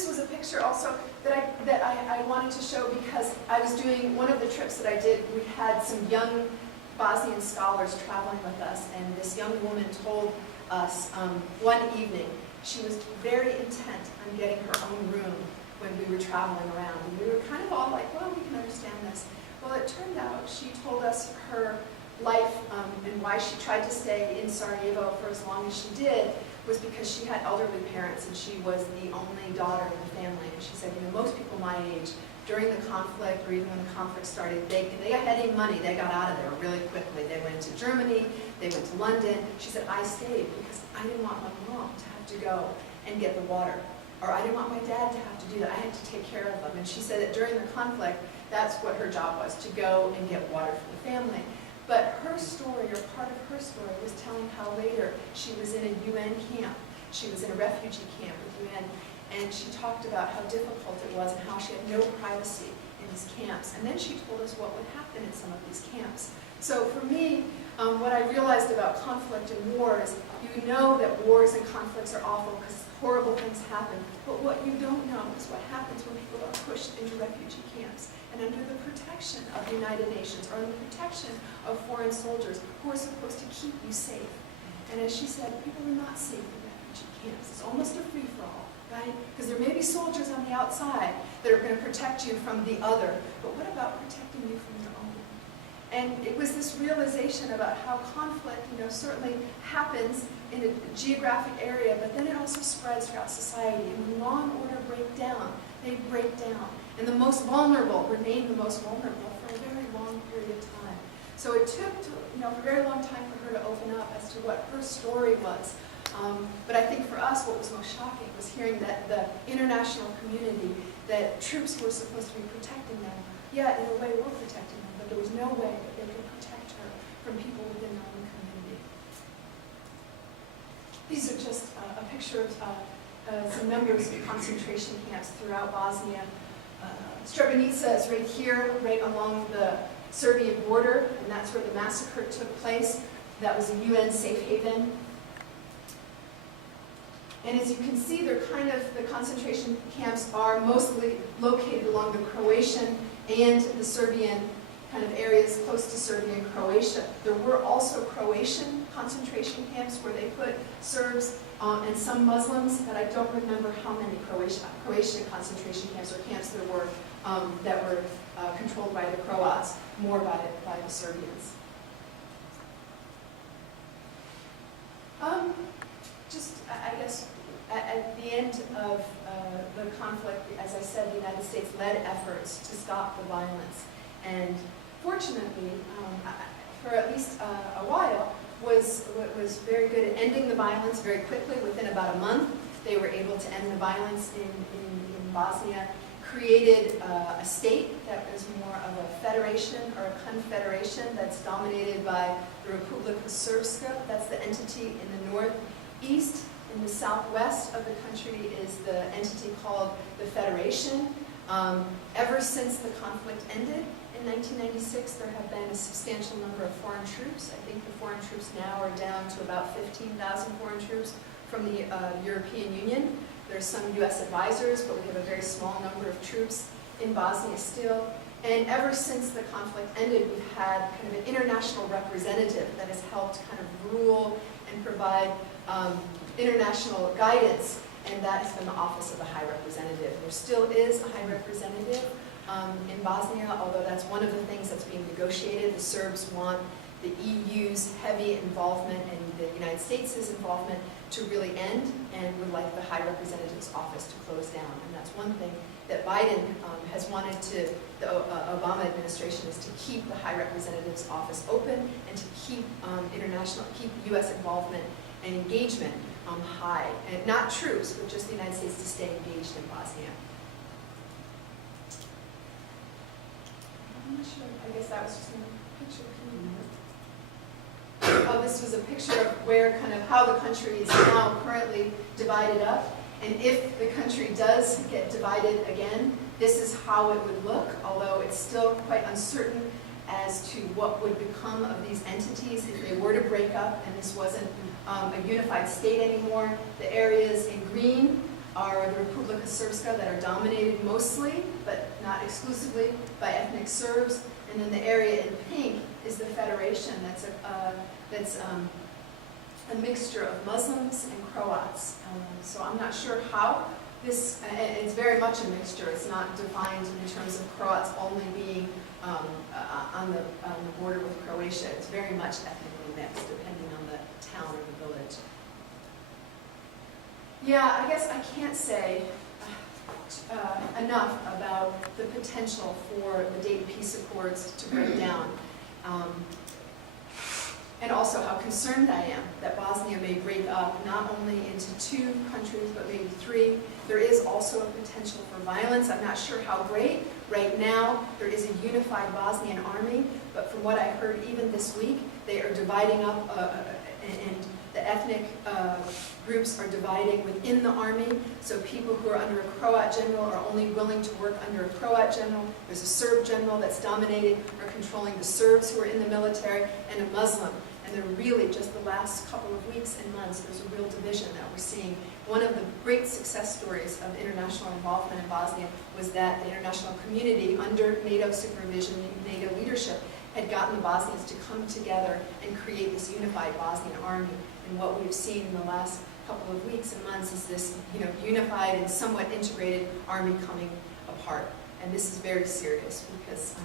This was a picture also that I wanted to show because I was doing one of the trips that I did. We had some young Bosnian scholars traveling with us, and this young woman told us one evening she was very intent on getting her own room when we were traveling around. And we were kind of all like, well, we can understand this. Well, it turned out she told us her life and why she tried to stay in Sarajevo for as long as she did was because she had elderly parents and she was the only daughter in the family. And she said, you know, most people my age, during the conflict or even when the conflict started, they had any money, they got out of there really quickly. They went to Germany, they went to London. She said, I stayed because I didn't want my mom to have to go and get the water. Or I didn't want my dad to have to do that. I had to take care of them. And she said that during the conflict, that's what her job was, to go and get water for the family. But her story, or part of her story, was telling how later she was in a UN camp. She was in a refugee camp with UN, and she talked about how difficult it was and how she had no privacy in these camps. And then she told us what would happen in some of these camps. So for me, what I realized about conflict and war is you know that wars and conflicts are awful because horrible things happen. But what you don't know is what happens when people are pushed into refugee camps and under the protection of the United Nations or under the protection of foreign soldiers who are supposed to keep you safe. And as she said, people are not safe in refugee camps. It's almost a free-for-all, right? Because there may be soldiers on the outside that are going to protect you from the other, but what about protecting you from your own? And it was this realization about how conflict, you know, certainly happens in a geographic area, but then it also spreads throughout society. And when law and order break down, they break down. And the most vulnerable remain the most vulnerable for a very long period of time. So it took, a very long time for her to open up as to what her story was. But I think for us, what was most shocking was hearing that the international community, that troops who were supposed to be protecting them, yeah, in a way were protecting them, but there was no way that they could protect her from people within their own community. These are just a picture of some numbers of concentration camps throughout Bosnia. Srebrenica is right here, right along the Serbian border, and that's where the massacre took place. That was a UN safe haven. And as you can see, the concentration camps are mostly located along the Croatian and the Serbian kind of areas close to Serbia and Croatia. There were also Croatian concentration camps where they put Serbs and some Muslims, but I don't remember how many Croatian concentration camps or camps there were that were controlled by the Croats, more by the Serbians. I guess, at the end of the conflict, as I said, the United States led efforts to stop the violence. And fortunately, for at least a while, was very good at ending the violence very quickly. Within about a month, they were able to end the violence in Bosnia, created a state that was more of a federation or a confederation that's dominated by the Republika Srpska. That's the entity in the northeast. In the southwest of the country is the entity called the Federation. Ever since the conflict ended in 1996, there have been a substantial number of foreign troops. I think the foreign troops now are down to about 15,000 foreign troops from the European Union. There's some U.S. advisors, but we have a very small number of troops in Bosnia still. And ever since the conflict ended, we've had kind of an international representative that has helped kind of rule and provide international guidance, and that has been the Office of the High Representative. There still is a High Representative in Bosnia, although that's one of the things that's being negotiated. The Serbs want the EU's heavy involvement and the United States' involvement to really end, and would like the High Representative's office to close down. And that's one thing that Biden has wanted to, the Obama administration, is to keep the High Representative's office open and to keep keep U.S. involvement and engagement high. And not troops, but just the United States to stay engaged in Bosnia. I'm not sure, I guess that was just a picture. Oh, this was a picture of where how the country is now currently divided up. And if the country does get divided again, this is how it would look, although it's still quite uncertain as to what would become of these entities if they were to break up and this wasn't a unified state anymore. The areas in green are the Republika Srpska that are dominated mostly, but not exclusively, by ethnic Serbs. And then the area in pink is the Federation that's a mixture of Muslims and Croats. So I'm not sure how this, it's very much a mixture. It's not defined in terms of Croats only being on the border with Croatia. It's very much ethnically mixed, depending on the town or the village. Yeah, I guess I can't say enough about the potential for the Dayton Peace Accords to break down. And also how concerned I am that Bosnia may break up not only into 2 countries, but maybe 3. There is also a potential for violence. I'm not sure how great. Right now, there is a unified Bosnian army, but from what I heard even this week, they are dividing up, and the ethnic groups are dividing within the army. So people who are under a Croat general are only willing to work under a Croat general. There's a Serb general that's dominating or controlling the Serbs who are in the military, and a Muslim. And they're really, just the last couple of weeks and months, there's a real division that we're seeing. One of the great success stories of international involvement in Bosnia was that the international community, under NATO supervision, NATO leadership, had gotten the Bosnians to come together and create this unified Bosnian army. And what we've seen in the last couple of weeks and months is this, unified and somewhat integrated army coming apart. And this is very serious because,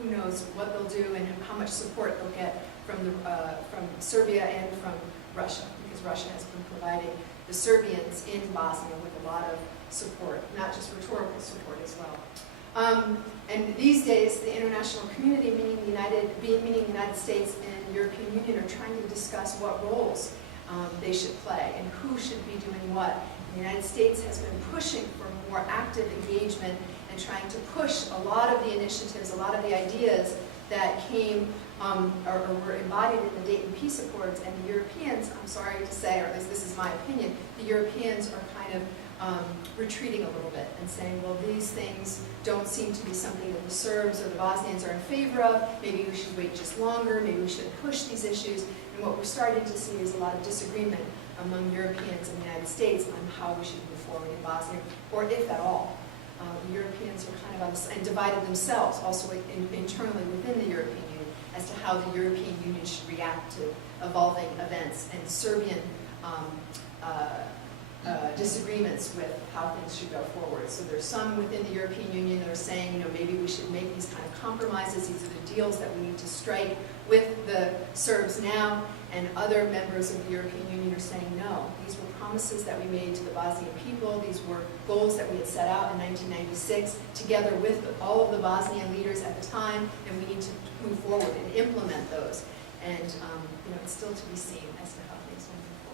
who knows what they'll do and how much support they'll get from Serbia and from Russia, because Russia has been providing the Serbians in Bosnia with a lot of support, not just rhetorical support as well. And these days, the international community, meaning the United States and European Union, are trying to discuss what roles they should play and who should be doing what. The United States has been pushing for more active engagement and trying to push a lot of the initiatives, a lot of the ideas that came or were embodied in the Dayton Peace Accords. And the Europeans, I'm sorry to say, or at least this is my opinion, the Europeans are kind of retreating a little bit and saying, well, these things don't seem to be something that the Serbs or the Bosnians are in favor of. Maybe we should wait just longer. Maybe we should push these issues. And what we're starting to see is a lot of disagreement among Europeans and the United States on how we should move forward in Bosnia, or if at all. The Europeans are kind of on the, and divided themselves also internally within the European Union as to how the European Union should react to evolving events and Serbian disagreements with how things should go forward. So there's some within the European Union that are saying, maybe we should make these kind of compromises. These are the deals that we need to strike with the Serbs now. And other members of the European Union are saying, no, these were promises that we made to the Bosnian people. These were goals that we had set out in 1996, together with all of the Bosnian leaders at the time, and we need to move forward and implement those. And it's still to be seen as to how things will move forward.